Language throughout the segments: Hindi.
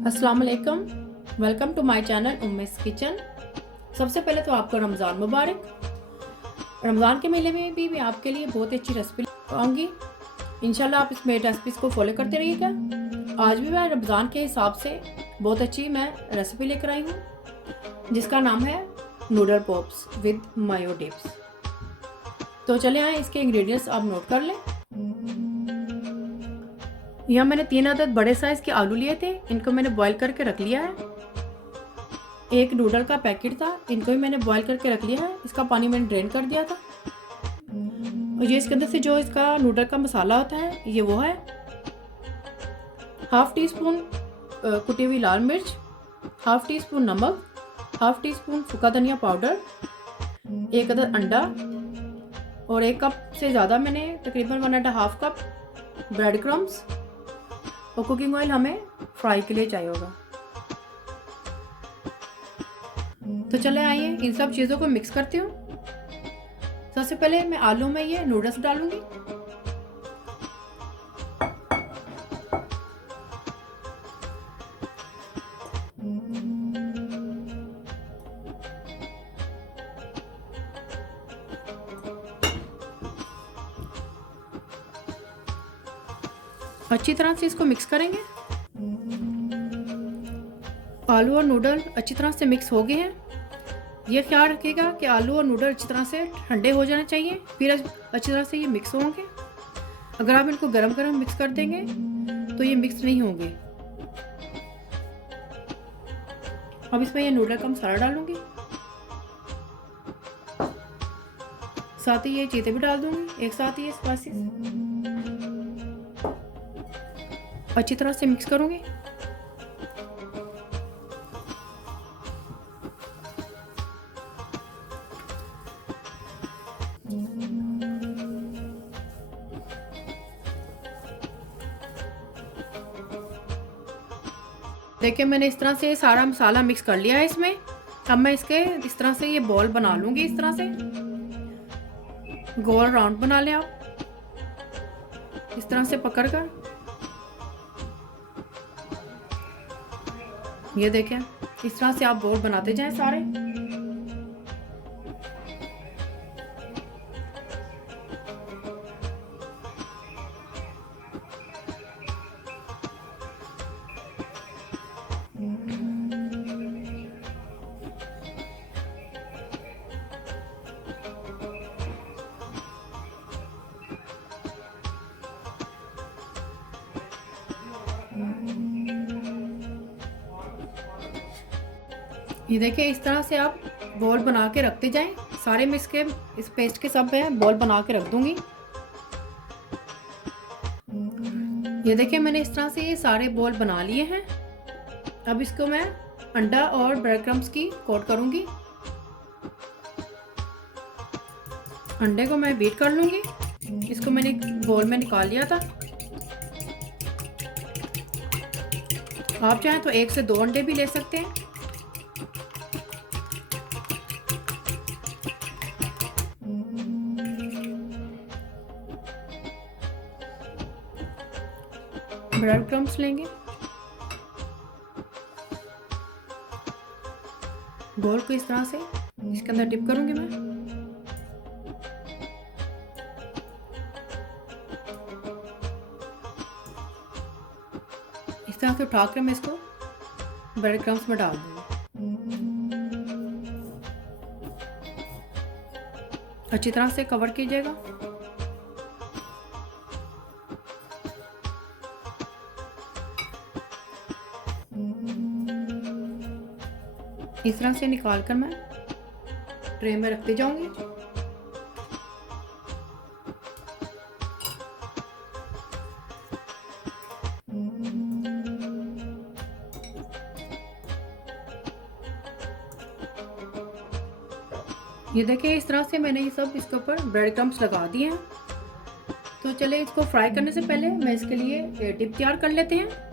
अस्सलाम वालेकुम। Welcome to my channel Ummi's kitchen. सबसे पहले तो आपको रमज़ान मुबारक। रमज़ान के महीने में भी मैं आपके लिए बहुत अच्छी रेसिपी लाऊंगी। इंशाल्लाह आप इस मेरी रेसिपीज़ को फॉलो करते रहिएगा। आज भी मैं रमज़ान के हिसाब से बहुत अच्छी मैं रेसिपी लेकर आई हूँ जिसका नाम है noodle pops with mayo dips. तो चले आए, इसके इंग्रेडिएंट्स आप नोट कर लें। यहाँ मैंने 3 अदद बड़े साइज़ के आलू लिए थे, इनको मैंने बॉईल करके रख लिया है। एक नूडल का पैकेट था, इनको भी मैंने बॉईल करके रख लिया है। इसका पानी मैंने ड्रेन कर दिया था। और ये इसके अंदर से जो इसका नूडल का मसाला होता है ये वो है 1/2 टीस्पून कुटी हुई लाल मिर्च, 1/2 टीस्पून नमक, 1/2 टीस्पून सूखा धनिया पाउडर, 1 अदद अंडा और 1 कप से ज़्यादा मैंने तकरीबन 1.5 कप ब्रेड क्रम्स और कुकिंग ऑयल हमें फ्राई के लिए चाहिए होगा। तो चले आइए इन सब चीज़ों को मिक्स करती हूँ। सबसे पहले मैं आलू में ये नूडल्स डालूंगी। अच्छी तरह से इसको मिक्स करेंगे। आलू और नूडल अच्छी तरह से मिक्स हो गए हैं। ये ख्याल रखिएगा कि आलू और नूडल अच्छी तरह से ठंडे हो जाने चाहिए, फिर अच्छी तरह से ये मिक्स होंगे। अगर आप इनको गरम गरम मिक्स कर देंगे तो ये मिक्स नहीं होंगे। अब इसमें ये नूडल का मसाला डालूंगी, साथ ही ये चीज़ें भी डाल दूंगी एक साथ ही स्पाइसेस। अच्छी तरह से मिक्स करूंगी। देखिए मैंने इस तरह से सारा मसाला मिक्स कर लिया है इसमें। अब मैं इसके इस तरह से ये बॉल बना लूंगी। इस तरह से गोल राउंड बना लें आप, इस तरह से पकड़कर। ये देखें इस तरह से आप बॉल बनाते जाएं सारे। ये देखिए इस तरह से आप बॉल बना के रखते जाएं सारे। मैं इसके इस पेस्ट के सब मैं बॉल बना के रख दूंगी। ये देखिए मैंने इस तरह से ये सारे बॉल बना लिए हैं। अब इसको मैं अंडा और ब्रेड क्रम्स की कोट करूंगी। अंडे को मैं बीट कर लूंगी। इसको मैंने बोल में निकाल लिया था। आप चाहें तो 1 से 2 अंडे भी ले सकते हैं। ब्रेड क्रम्स लेंगे, बॉल को इस तरह से इसके अंदर डिप करूंगी मैं। इस तरह से उठाकर मैं इसको ब्रेड क्रम्स में डाल दूंगी। अच्छी तरह से कवर कीजिएगा। इस तरह से निकाल कर मैं ट्रे में रखते जाऊंगी। ये देखिए इस तरह से मैंने ये सब इसके ऊपर ब्रेड क्रम्स लगा दिए हैं। तो चले इसको फ्राई करने से पहले मैं इसके लिए डिप तैयार कर लेते हैं।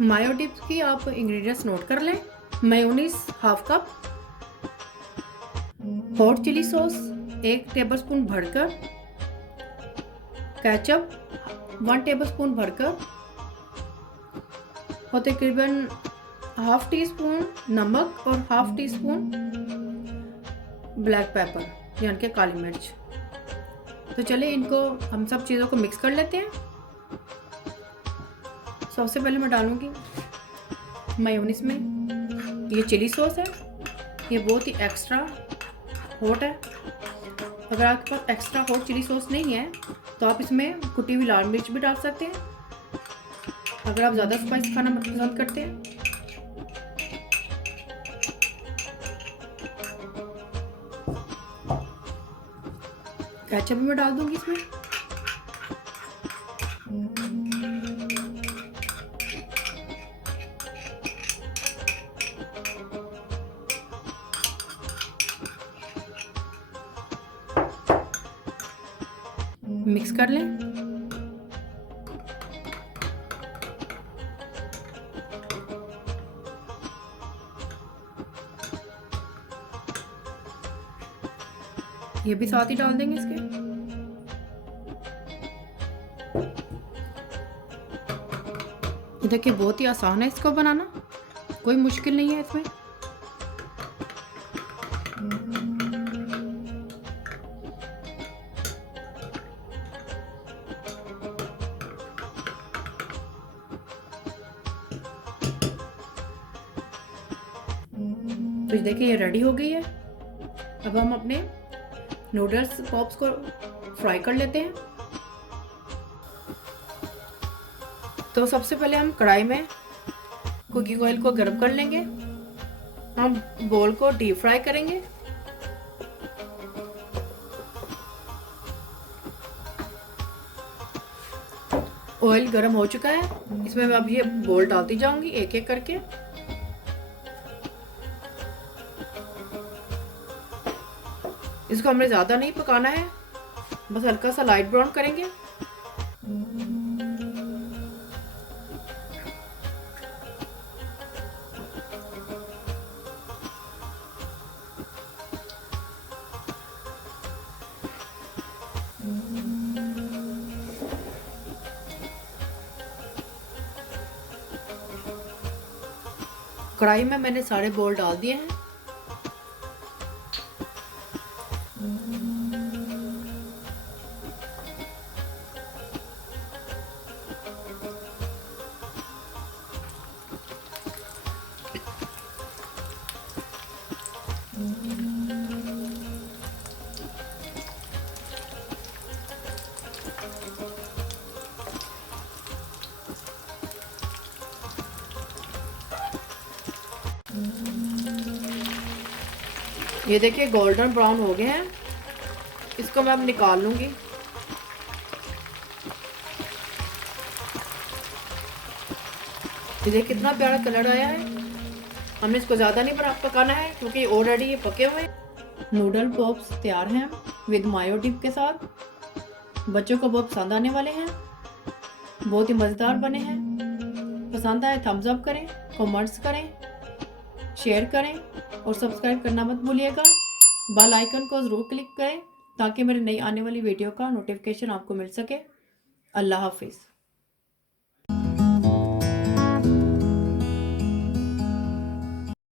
मायो डिप्स की आप इंग्रेडिएंट्स नोट कर लें। Mayonnaise 1/2 cup, hot chilli sauce 1 tablespoon भरकर, केचप 1 टेबलस्पून भरकर और तकरीबन हाफ टी स्पून नमक और half teaspoon black pepper यानी कि काली मिर्च। तो चलिए इनको हम सब चीज़ों को मिक्स कर लेते हैं। सबसे पहले मैं डालूंगी मेयोनीज में ये चिली सॉस है, ये बहुत ही एक्स्ट्रा हॉट है। अगर आपके पास एक्स्ट्रा हॉट चिली सॉस नहीं है तो आप इसमें कुटी हुई लाल मिर्च भी डाल सकते हैं, अगर आप ज़्यादा स्पाइस खाना पसंद करते हैं। केचप भी मैं डाल दूंगी इसमें। मिक्स कर लें। ये भी साथ ही डाल देंगे इसके। ये देखिए बहुत ही आसान है इसको बनाना, कोई मुश्किल नहीं है इसमें। तो देखिए ये रेडी हो गई है। अब हम अपने नूडल्स पॉप्स को फ्राई कर लेते हैं। तो सबसे पहले हम कढ़ाई में कुकिंग ऑयल को गर्म कर लेंगे। हम बोल को डीप फ्राई करेंगे। ऑयल गर्म हो चुका है, इसमें मैं अब ये बोल डालती जाऊंगी एक एक करके। इसको हमें ज़्यादा नहीं पकाना है, बस हल्का सा लाइट ब्राउन करेंगे। कढ़ाई में मैंने सारे बोल डाल दिए हैं। ये देखिए गोल्डन ब्राउन हो गए हैं, इसको मैं अब निकाल लूंगी। ये देखिए कितना प्यारा कलर आया है। हमें इसको ज़्यादा नहीं पकाना है क्योंकि ऑलरेडी ये पके हुए हैं। नूडल पॉप्स तैयार हैं विद मायो डिप के साथ। बच्चों को बहुत पसंद आने वाले हैं, बहुत ही मज़ेदार बने हैं। पसंद आए थम्स अप करें, कमेंट्स करें, शेयर करें और सब्सक्राइब करना मत भूलिएगा। बेल आइकन को ज़रूर क्लिक करें ताकि मेरे नई आने वाली वीडियो का नोटिफिकेशन आपको मिल सके। अल्लाह हाफिज़।